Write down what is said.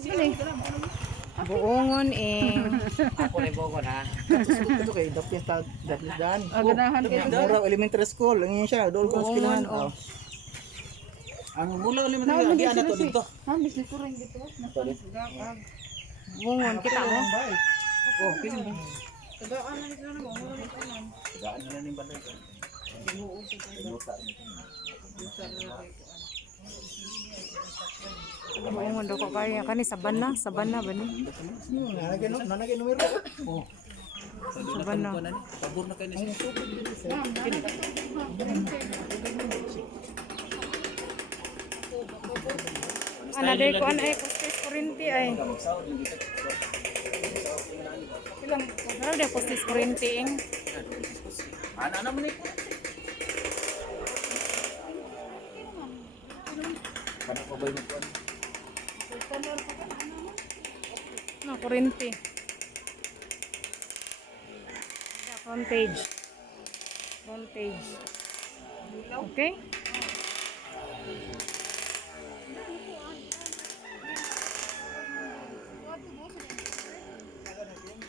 Sali. Buongon eh. Ako na ibogon ha. Ito kay Dapis Dan. Ganahan kayo. Mura elementary school, ang yun siya, doon ko Buongon, skilan. oh. Ang mula ulit mo lagi ana to dito. Bisli ko rin dito. Buongon kita mo. Oh, kini. Tagaan na nito na mo. Gaan na ning balay. Buongon daw ko kaya kani saban na ba ni? Nanagay numero. Oh. Saban na. Pabor na kayo ni. Ana day ko ana ay kustis kurinti ay. Ilang ano day kustis kurinti ing. Ana naman ni. Para ko bay mo kuan. Na kurinti. Front page. Front page. Okay?